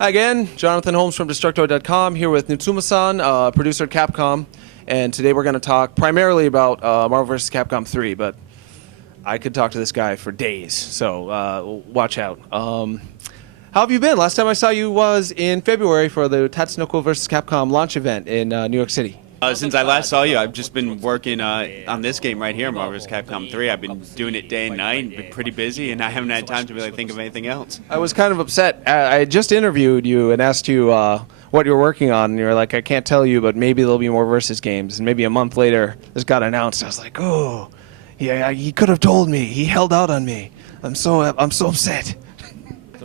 Hi again, Jonathan Holmes from Destructoid.com here with Nutsuma-san, producer at Capcom, and today we're going to talk primarily about Marvel vs. Capcom 3, but I could talk to this guy for days, so watch out. How have you been? Last time I saw you was in February for the Tatsunoko vs. Capcom launch event in New York City. Since I last saw you, I've just been working on this game right here, Marvel vs. Capcom 3. I've been doing it day and night, been pretty busy, and I haven't had time to really think of anything else. I was kind of upset. I just interviewed you and asked you what you're working on, and you were like, I can't tell you, but maybe there'll be more Versus games. And maybe a month later, this got announced. I was like, oh, yeah, he could have told me. He held out on me. I'm so upset.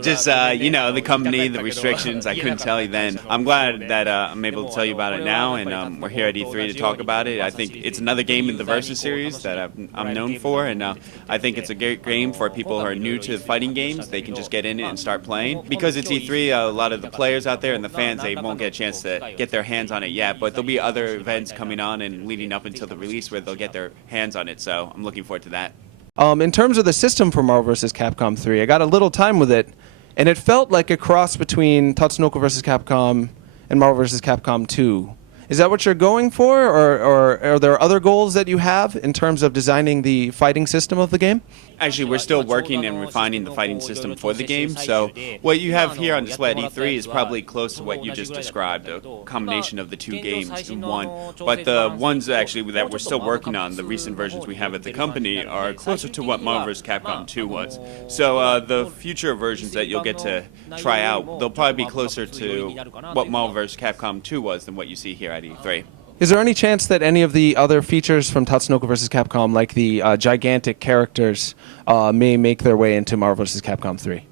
Just, the company, the restrictions, I couldn't tell you then. I'm glad that I'm able to tell you about it now, and we're here at E3 to talk about it. I think it's another game in the Versus series that I'm known for, and I think it's a great game for people who are new to fighting games. They can just get in it and start playing. Because it's E3, a lot of the players out there and the fans, they won't get a chance to get their hands on it yet, but there'll be other events coming on and leading up until the release where they'll get their hands on it, so I'm looking forward to that. In terms of the system for Marvel vs. Capcom 3, I got a little time with it, and it felt like a cross between Tatsunoko vs. Capcom and Marvel vs. Capcom 2. Is that what you're going for, or are there other goals that you have in terms of designing the fighting system of the game? Actually, we're still working and refining the fighting system for the game, so what you have here on display at E3 is probably close to what you just described, a combination of the two games in one. But the ones actually that we're still working on, the recent versions we have at the company, are closer to what Marvel vs. Capcom 2 was. So the future versions that you'll get to try out, they'll probably be closer to what Marvel vs. Capcom 2 was than what you see here at E3. Is there any chance that any of the other features from Tatsunoko vs. Capcom, like the gigantic characters, may make their way into Marvel vs. Capcom 3?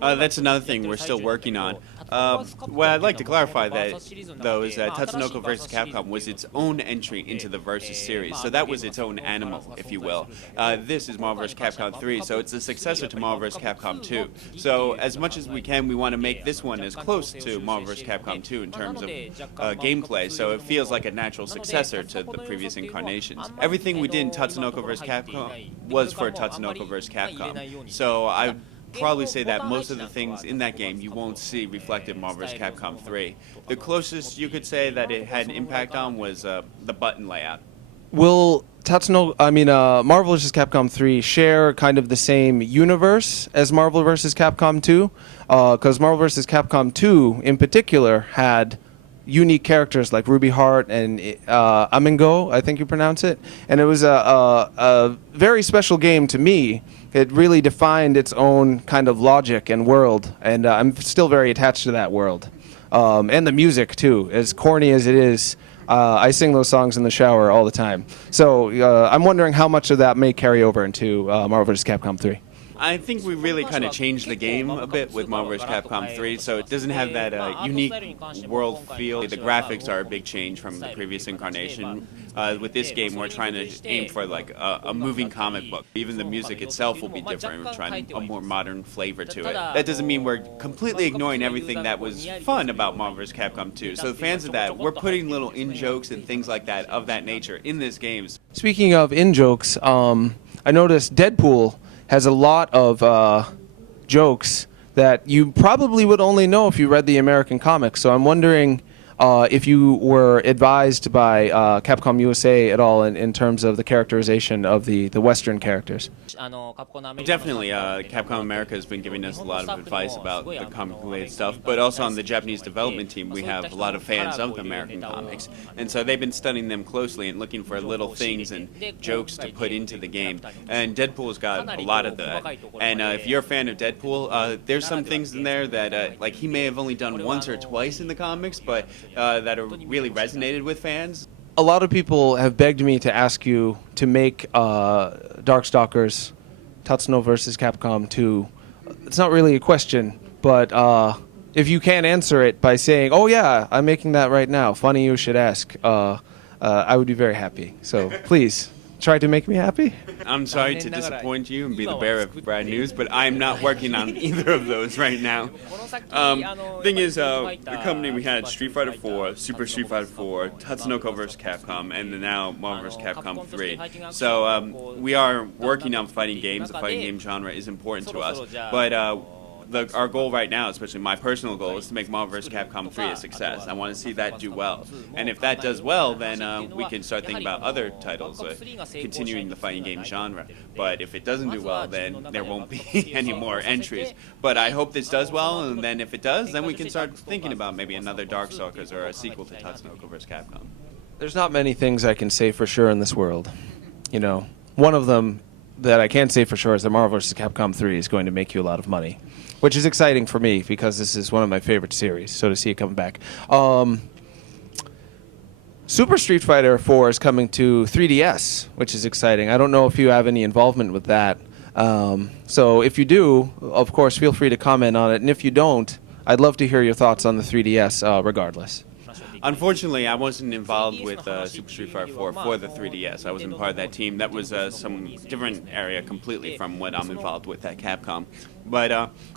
That's another thing we're still working on. What I'd like to clarify though, is that Tatsunoko vs. Capcom was its own entry into the Versus series, so that was its own animal, if you will. This is Marvel vs. Capcom 3, so it's a successor to Marvel vs. Capcom 2. So as much as we can, we want to make this one as close to Marvel vs. Capcom 2 in terms of gameplay, so it feels like a natural successor to the previous incarnations. Everything we did in Tatsunoko vs. Capcom was for Tatsunoko vs. Capcom, so I probably say that most of the things in that game you won't see reflected in Marvel vs. Capcom 3. The closest you could say that it had an impact on was the button layout. Will Marvel vs. Capcom 3 share kind of the same universe as Marvel vs. Capcom 2? Because Marvel vs. Capcom 2, in particular, had unique characters like Ruby Hart and Amingo, I think you pronounce it. And it was a very special game to me. It really defined its own kind of logic and world, and I'm still very attached to that world. And the music, too. As corny as it is, I sing those songs in the shower all the time. So I'm wondering how much of that may carry over into Marvel vs. Capcom 3. I think we really kind of changed the game a bit with Marvel vs. Capcom 3, so it doesn't have that unique world feel. The graphics are a big change from the previous incarnation. With this game, we're trying to aim for like a moving comic book. Even the music itself will be different. We're trying a more modern flavor to it. That doesn't mean we're completely ignoring everything that was fun about Marvel vs. Capcom 2. So the fans of that, we're putting little in-jokes and things like that of that nature in this game. Speaking of in-jokes, I noticed Deadpool has a lot of jokes that you probably would only know if you read the American comics. So I'm wondering if you were advised by Capcom USA at all in terms of the characterization of the Western characters. Definitely, Capcom America has been giving us a lot of advice about the comic-related stuff, but also on the Japanese development team, we have a lot of fans of the American comics, and so they've been studying them closely and looking for little things and jokes to put into the game, and Deadpool's got a lot of that, and if you're a fan of Deadpool, there's some things in there that, like, he may have only done once or twice in the comics, but that are really resonated with fans. A lot of people have begged me to ask you to make Darkstalkers Tatsuno vs. Capcom 2. It's not really a question, but if you can't answer it by saying, oh yeah, I'm making that right now, funny you should ask, I would be very happy. So please, try to make me happy. I'm sorry to disappoint you and be the bearer of bad news, but I'm not working on either of those right now. Thing is, the company we had Street Fighter 4, Super Street Fighter 4, Tatsunoko vs. Capcom, and now Marvel vs. Capcom 3. So we are working on fighting games. The fighting game genre is important to us, but our goal right now, especially my personal goal, is to make Marvel vs. Capcom 3 a success. I want to see that do well. And if that does well, then we can start thinking about other titles, continuing the fighting game genre. But if it doesn't do well, then there won't be any more entries. But I hope this does well, and then if it does, then we can start thinking about maybe another Darkstalkers or a sequel to Tatsunoko vs. Capcom. There's not many things I can say for sure in this world. You know, one of them that I can say for sure is that Marvel vs. Capcom 3 is going to make you a lot of money, which is exciting for me because this is one of my favorite series, so to see it come back. Super Street Fighter 4 is coming to 3DS, which is exciting. I don't know if you have any involvement with that. So if you do, of course, feel free to comment on it. And if you don't, I'd love to hear your thoughts on the 3DS regardless. Unfortunately, I wasn't involved with Super Street Fighter 4 for the 3DS. I wasn't part of that team. That was some different area completely from what I'm involved with at Capcom. But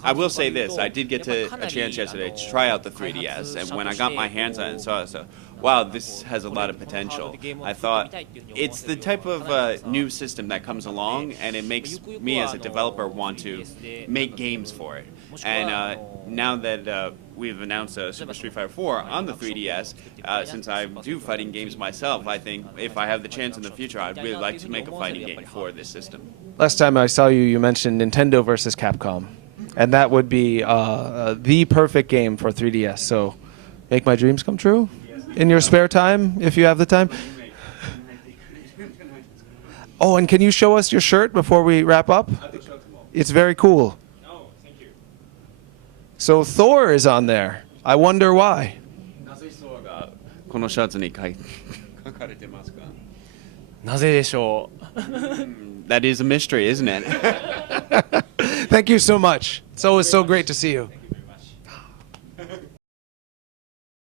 I will say this. I did get a chance yesterday to try out the 3DS, and when I got my hands on it and saw it, wow, this has a lot of potential. I thought it's the type of new system that comes along, and it makes me as a developer want to make games for it. And now that we've announced Super Street Fighter 4 on the 3DS, since I do fighting games myself, I think if I have the chance in the future, I'd really like to make a fighting game for this system. Last time I saw you, you mentioned Nintendo versus Capcom, and that would be the perfect game for 3DS. So make my dreams come true in your spare time, if you have the time. Oh, and can you show us your shirt before we wrap up? It's very cool. So Thor is on there. I wonder why. That is a mystery, isn't it? Thank you so much. It's always so great to see you.